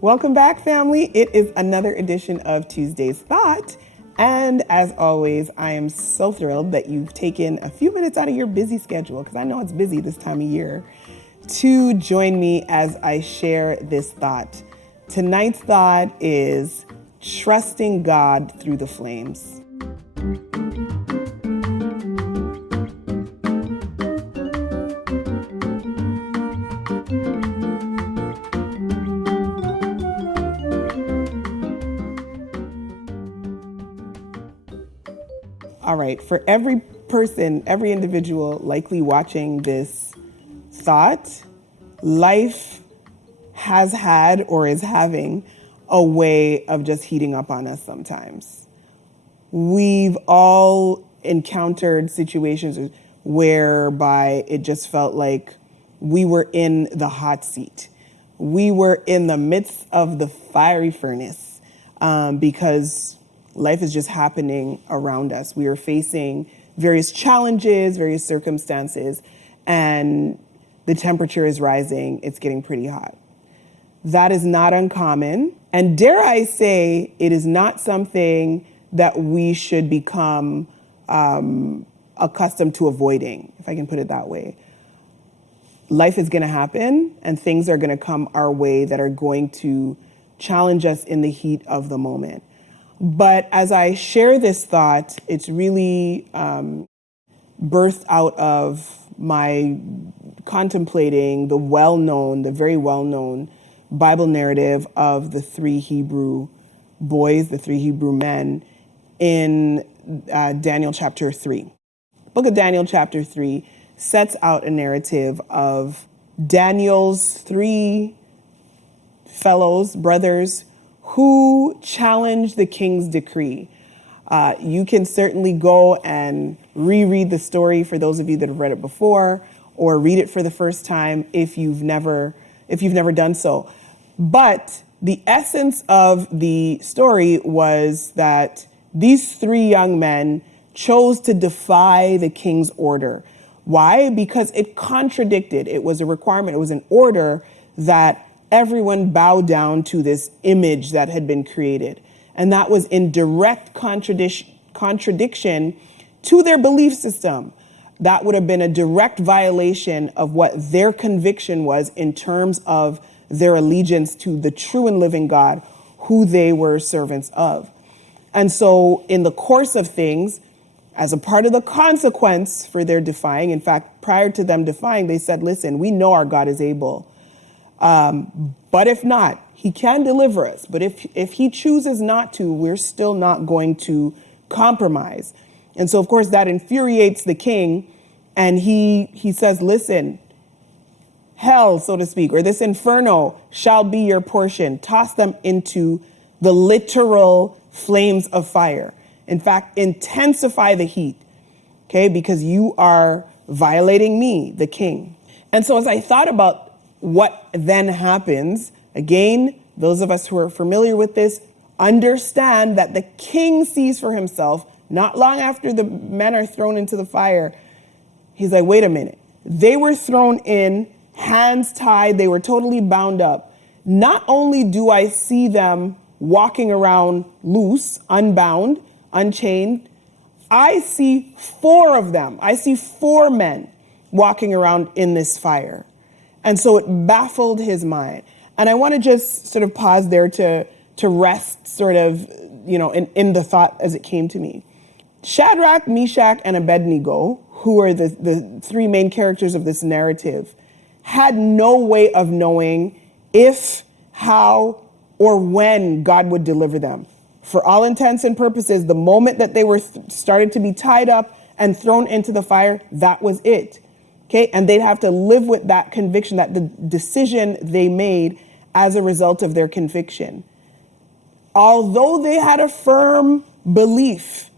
Welcome back, family. It is another edition of Tuesday's Thought. And as always, I am so thrilled that you've taken a few minutes out of your busy schedule, because I know it's busy this time of year, to join me as I share this thought. Tonight's thought is trusting God through the flames. All right, for every person, every individual likely watching this thought, life has had or is having a way of just heating up on us sometimes. We've all encountered situations whereby it just felt like we were in the hot seat. We were in the midst of the fiery furnace because life is just happening around us. We are facing various challenges, various circumstances, and the temperature is rising. It's getting pretty hot. That is not uncommon. And dare I say, it is not something that we should become accustomed to avoiding, if I can put it that way. Life is going to happen, and things are going to come our way that are going to challenge us in the heat of the moment. But as I share this thought, it's really birthed out of my contemplating the very well-known Bible narrative of the three Hebrew boys, the three Hebrew men in Daniel chapter 3. The book of Daniel chapter 3 sets out a narrative of Daniel's three brothers, who challenged the king's decree. You can certainly go and reread the story for those of you that have read it before, or read it for the first time if you've never done so. But the essence of the story was that these three young men chose to defy the king's order. Why? Because it contradicted. It was a requirement. It was an order that everyone bowed down to this image that had been created. And that was in direct contradiction to their belief system. That would have been a direct violation of what their conviction was in terms of their allegiance to the true and living God, who they were servants of. And so in the course of things, as a part of the consequence for their defying, in fact, prior to them defying, they said, listen, we know our God is able. But if not, he can deliver us. But if he chooses not to, we're still not going to compromise. And so, of course, that infuriates the king. And he says, listen, hell, so to speak, or this inferno shall be your portion. Toss them into the literal flames of fire. In fact, intensify the heat, okay, because you are violating me, the king. And so as I thought about what then happens, again, those of us who are familiar with this understand that the king sees for himself, not long after the men are thrown into the fire, he's like, wait a minute. They were thrown in, hands tied, they were totally bound up. Not only do I see them walking around loose, unbound, unchained, I see four of them. I see four men walking around in this fire. And so it baffled his mind. And I want to just sort of pause there to rest sort of, in the thought as it came to me. Shadrach, Meshach, and Abednego, who are the three main characters of this narrative, had no way of knowing if, how, or when God would deliver them. For all intents and purposes, the moment that they were started to be tied up and thrown into the fire, that was it. Okay, and they'd have to live with that conviction, that the decision they made as a result of their conviction. Although they had a firm belief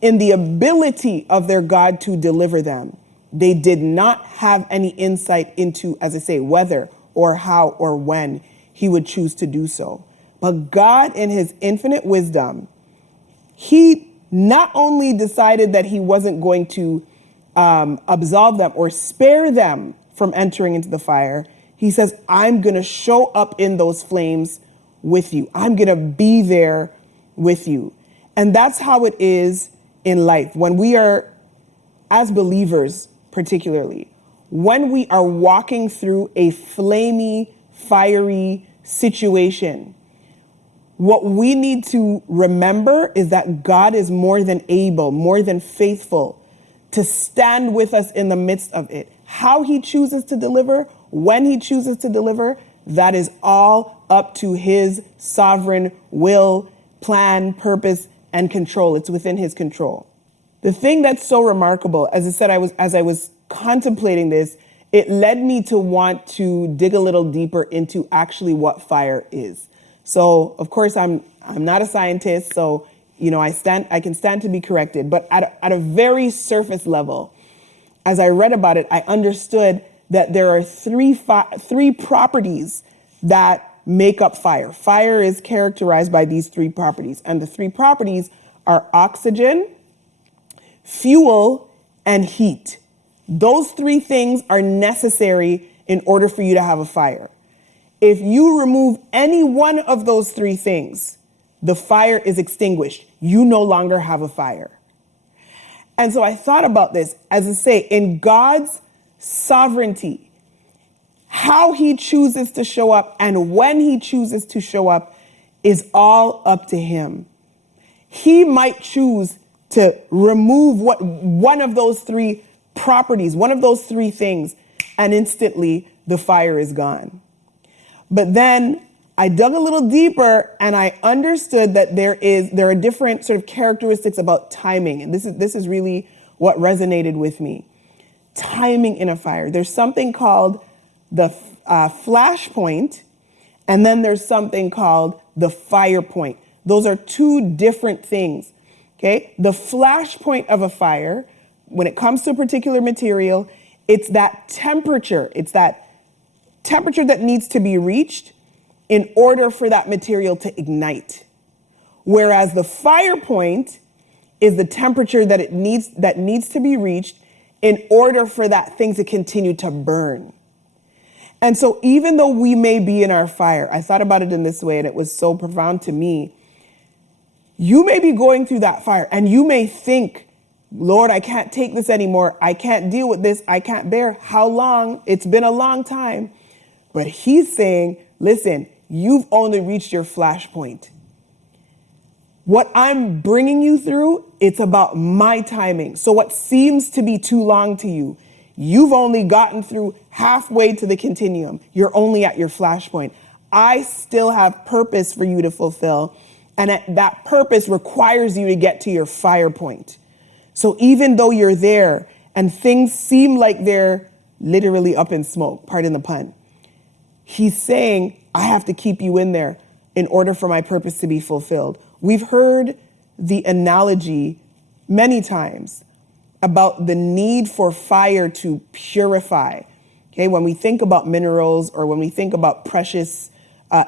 in the ability of their God to deliver them, they did not have any insight into, as I say, whether or how or when he would choose to do so. But God, in his infinite wisdom, he not only decided that he wasn't going to absolve them or spare them from entering into the fire, he says, I'm going to show up in those flames with you. I'm going to be there with you. And that's how it is in life. When we are, as believers particularly, when we are walking through a flamey, fiery situation, what we need to remember is that God is more than able, more than faithful to stand with us in the midst of it. How he chooses to deliver, when he chooses to deliver, that is all up to his sovereign will, plan, purpose, and control. It's within his control. The thing that's so remarkable, as I said, as I was contemplating this, it led me to want to dig a little deeper into actually what fire is. So, of course, I'm not a scientist, so I can stand to be corrected. But at a very surface level, as I read about it, I understood that there are three properties that make up fire. Fire is characterized by these three properties, and the three properties are oxygen, fuel, and heat. Those three things are necessary in order for you to have a fire. If you remove any one of those three things, the fire is extinguished. You no longer have a fire. And so I thought about this, as I say, in God's sovereignty, how he chooses to show up and when he chooses to show up is all up to him. He might choose to remove one of those three properties, one of those three things, and instantly the fire is gone. But then I dug a little deeper and I understood that there are different sort of characteristics about timing. And this is really what resonated with me. Timing in a fire. There's something called the flash point, and then there's something called the fire point. Those are two different things. Okay? The flash point of a fire, when it comes to a particular material, it's that temperature. It's that temperature that needs to be reached in order for that material to ignite. Whereas the fire point is the temperature that needs to be reached in order for that thing to continue to burn. And so even though we may be in our fire, I thought about it in this way, and it was so profound to me. You may be going through that fire and you may think, Lord, I can't take this anymore. I can't deal with this. I can't bear. How long? It's been a long time. But he's saying, listen, you've only reached your flash point. What I'm bringing you through, it's about my timing. So what seems to be too long to you, you've only gotten through halfway to the continuum. You're only at your flash point. I still have purpose for you to fulfill. And that purpose requires you to get to your fire point. So even though you're there and things seem like they're literally up in smoke, pardon the pun, he's saying, I have to keep you in there in order for my purpose to be fulfilled. We've heard the analogy many times about the need for fire to purify. Okay, when we think about minerals or when we think about precious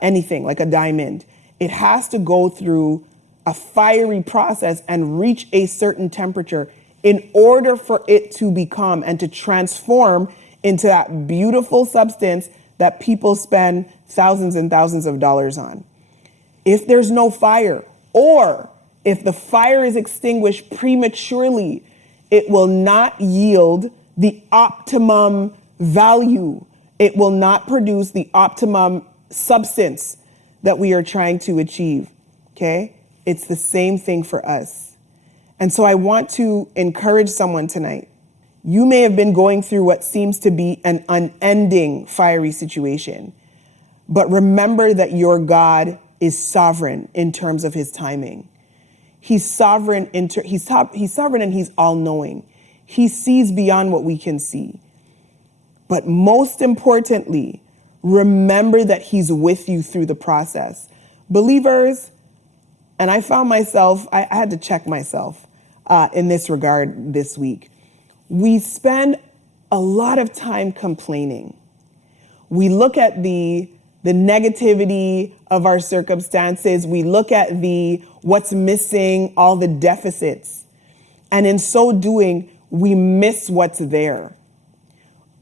anything like a diamond, it has to go through a fiery process and reach a certain temperature in order for it to become and to transform into that beautiful substance that people spend thousands and thousands of dollars on. If there's no fire, or if the fire is extinguished prematurely, it will not yield the optimum value. It will not produce the optimum substance that we are trying to achieve. Okay? It's the same thing for us. And so I want to encourage someone tonight. You may have been going through what seems to be an unending fiery situation, but remember that your God is sovereign in terms of his timing. He's sovereign he's sovereign and he's all-knowing. He sees beyond what we can see. But most importantly, remember that he's with you through the process. Believers, and I found myself, I had to check myself in this regard this week. We spend a lot of time complaining. We look at the negativity of our circumstances. We look at what's missing, all the deficits. And in so doing, we miss what's there.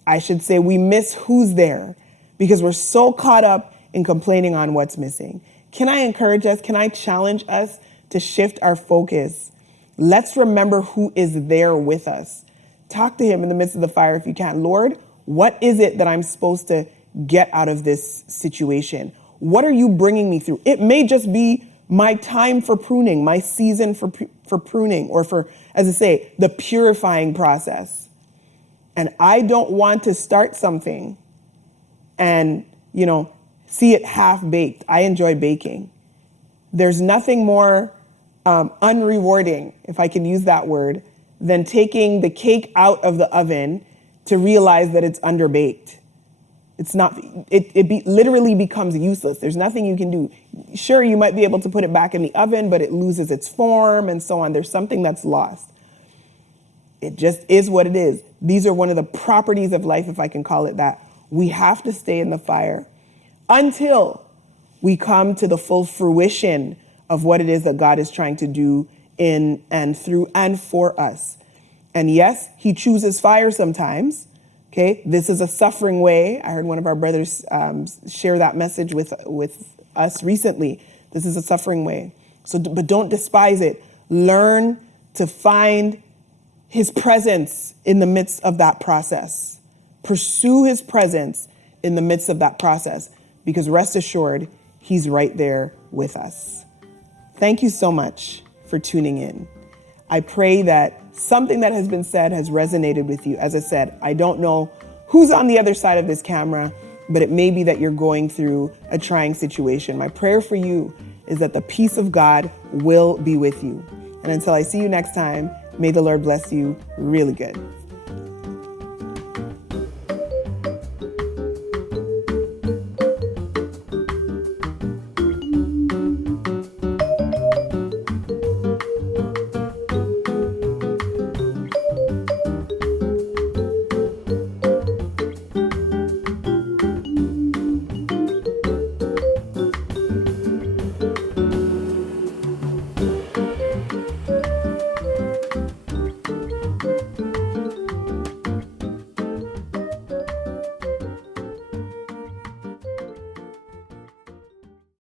I should say we miss who's there because we're so caught up in complaining on what's missing. Can I encourage us? Can I challenge us to shift our focus? Let's remember who is there with us. Talk to him in the midst of the fire if you can. Lord, what is it that I'm supposed to get out of this situation? What are you bringing me through? It may just be my time for pruning, my season for pruning, or for, as I say, the purifying process. And I don't want to start something and, see it half baked. I enjoy baking. There's nothing more unrewarding, if I can use that word, than taking the cake out of the oven to realize that it's underbaked. It's not, literally becomes useless. There's nothing you can do. Sure, you might be able to put it back in the oven, but it loses its form and so on. There's something that's lost. It just is what it is. These are one of the properties of life, if I can call it that. We have to stay in the fire until we come to the full fruition of what it is that God is trying to do in and through and for us. And yes, he chooses fire sometimes. Okay, this is a suffering way. I heard one of our brothers share that message with us recently. This is a suffering way. But don't despise it. Learn to find his presence in the midst of that process. Pursue his presence in the midst of that process, because rest assured, he's right there with us. Thank you so much for tuning in. I pray that something that has been said has resonated with you. As I said, I don't know who's on the other side of this camera, but it may be that you're going through a trying situation. My prayer for you is that the peace of God will be with you. And until I see you next time, may the Lord bless you really good.